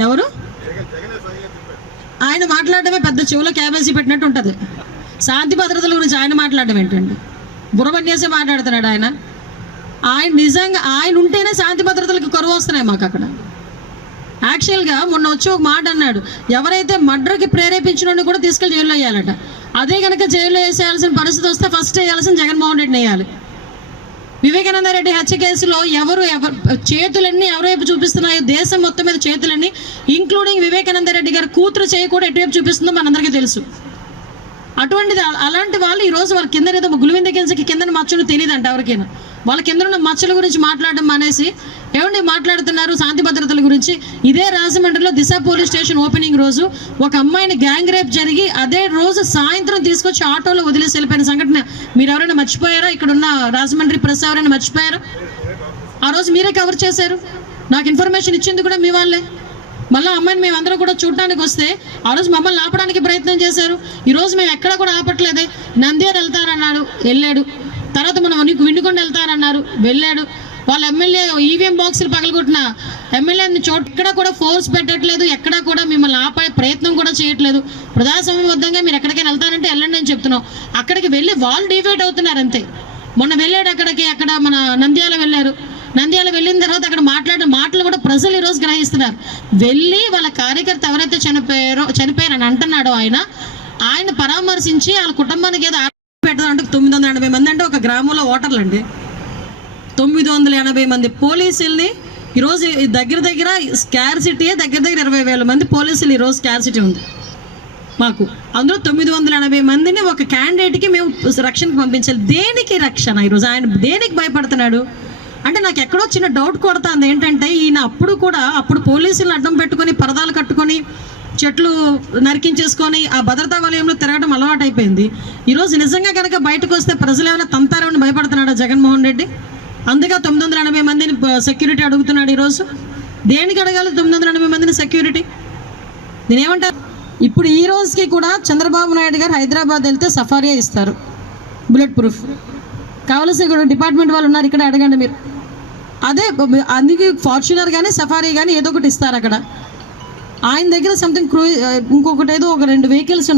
ఎవరు? ఆయన మాట్లాడడమే పెద్ద చెవులో క్యాబేజీ పెట్టినట్టు ఉంటుంది. శాంతి భద్రతల గురించి ఆయన మాట్లాడడం ఏంటండి? బుర్రపన్యాసే మాట్లాడుతున్నాడు ఆయన. ఆయన నిజంగా ఆయన ఉంటేనే శాంతి భద్రతలకు కరువు వస్తున్నాయి మాకు అక్కడ. యాక్చువల్గా మొన్న వచ్చి ఒక మాట అన్నాడు. ఎవరైతే మర్డర్కి ప్రేరేపించిన కూడా తీసుకెళ్ళి జైల్లో వేయాలట. అదే కనుక జైల్లో వేసేయాల్సిన పరిస్థితి వస్తే ఫస్ట్ వేయాల్సిన జగన్మోహన్ రెడ్డిని వేయాలి. వివేకానంద రెడ్డి హత్య కేసులో ఎవరు ఎవరు చేతులన్నీ ఎవరైపు చూపిస్తున్నాయో దేశం మొత్తం మీద చేతులన్నీ ఇంక్లూడింగ్ వివేకానంద రెడ్డి గారి కూతురు చేయి కూడా ఎటువైపు చూపిస్తుందో మనందరికీ తెలుసు. అటువంటిది అలాంటి వాళ్ళు ఈ రోజు వాళ్ళ కింద ఏదో గులివింద కిందకి కింద మచ్చలు తెలియదంట ఎవరికైనా. వాళ్ళ కింద ఉన్న మచ్చల గురించి మాట్లాడడం మానేసి ఏమండి మాట్లాడుతున్నారు శాంతి భద్రతల గురించి? ఇదే రాజమండ్రిలో దిశ పోలీస్ స్టేషన్ ఓపెనింగ్ రోజు ఒక అమ్మాయిని గ్యాంగ్ రేప్ జరిగి అదే రోజు సాయంత్రం తీసుకొచ్చి ఆటోలో వదిలేసి వెళ్ళిపోయిన సంఘటన. మీరు ఎవరైనా మర్చిపోయారా? ఇక్కడ ఉన్న రాజమండ్రి ప్రెస్ ఎవరైనా మర్చిపోయారా? ఆ రోజు మీరే కవర్ చేశారు. నాకు ఇన్ఫర్మేషన్ ఇచ్చింది కూడా మీ వాళ్ళే. మళ్ళీ అమ్మాయిని మేము కూడా చూడడానికి వస్తే ఆ రోజు మమ్మల్ని ఆపడానికి ప్రయత్నం చేశారు. ఈరోజు మేము ఎక్కడ కూడా ఆపట్లేదే. నంద్యాల వెళ్తారన్నాడు వెళ్ళాడు. తర్వాత మనం నీకు విండుకొని వెళ్తానన్నారు. వెళ్ళాడు. వాళ్ళ ఎమ్మెల్యే ఈవీఎం బాక్సులు పగలగొట్టిన ఎమ్మెల్యేని చోటు ఎక్కడ కూడా ఫోర్స్ పెట్టట్లేదు. ఎక్కడా కూడా మిమ్మల్ని ఆపే ప్రయత్నం కూడా చేయట్లేదు. ప్రజాస్వామ్యబద్ధంగా మీరు ఎక్కడికైనా వెళ్తారంటే వెళ్ళండి అని చెప్తున్నాం. అక్కడికి వెళ్ళి వాళ్ళు డివైడ్ అవుతున్నారు అంతే. మొన్న వెళ్ళాడు అక్కడికి అక్కడ మన నంద్యాల వెళ్ళారు. నంద్యాల వెళ్ళిన తర్వాత అక్కడ మాట్లాడిన మాటలు కూడా ప్రజలు ఈరోజు గ్రహిస్తున్నారు. వెళ్ళి వాళ్ళ కార్యకర్త ఎవరైతే చనిపోయారో చనిపోయారని అంటున్నాడో ఆయన ఆయన పరామర్శించి వాళ్ళ కుటుంబానికి ఏదో పెడతాం అంటే తొమ్మిది వందల ఎనభై మంది అంటే ఒక గ్రామంలో ఓటర్లు అండి. తొమ్మిది వందల ఎనభై మంది పోలీసుల్ని ఈరోజు దగ్గర దగ్గర దగ్గర స్కార్సిటీ దగ్గర దగ్గర ఇరవై వేల మంది పోలీసులు ఈరోజు స్కార్సిటీ ఉంది. మాకు అందులో తొమ్మిది వందల ఎనభై మందిని ఒక క్యాండిడేట్కి మేము రక్షణకు పంపించాలి. దేనికి రక్షణ ఈరోజు ఆయన దేనికి భయపడుతున్నాడు? అంటే నాకు ఎక్కడో చిన్న డౌట్ కొడుతుంది. ఏంటంటే ఈయన అప్పుడు కూడా అప్పుడు పోలీసులను అడ్డం పెట్టుకొని పరదాలు కట్టుకొని చెట్లు నరికించేసుకొని ఆ భద్రతా వలయంలో తిరగడం అలవాటు అయిపోయింది ఈరోజు నిజంగా కనుక బయటకు వస్తే ప్రజలు ఏమైనా తంతారని భయపడుతున్నాడా జగన్మోహన్ రెడ్డి? అందుకే తొమ్మిది వందల ఎనభై మందిని సెక్యూరిటీ అడుగుతున్నాడు ఈరోజు. దేనికి అడగాలి తొమ్మిది వందల ఎనభై మందిని సెక్యూరిటీ నేనేమంటారు ఏమంటారు ఇప్పుడు ఈ రోజుకి కూడా చంద్రబాబు నాయుడు గారు హైదరాబాద్ వెళ్తే సఫారియా ఇస్తారు. Bullet proof. కావలసిన కూడా డిపార్ట్మెంట్ వాళ్ళు ఉన్నారు ఇక్కడ అడగండి మీరు. అదే అందుకే ఫార్చునర్ కానీ సఫారీ కానీ ఏదో ఒకటి ఇస్తారు అక్కడ. ఆయన దగ్గర సంథింగ్ క్రూ ఇంకొకటి ఏదో ఒక రెండు వెహికల్స్ ఉన్నాయి.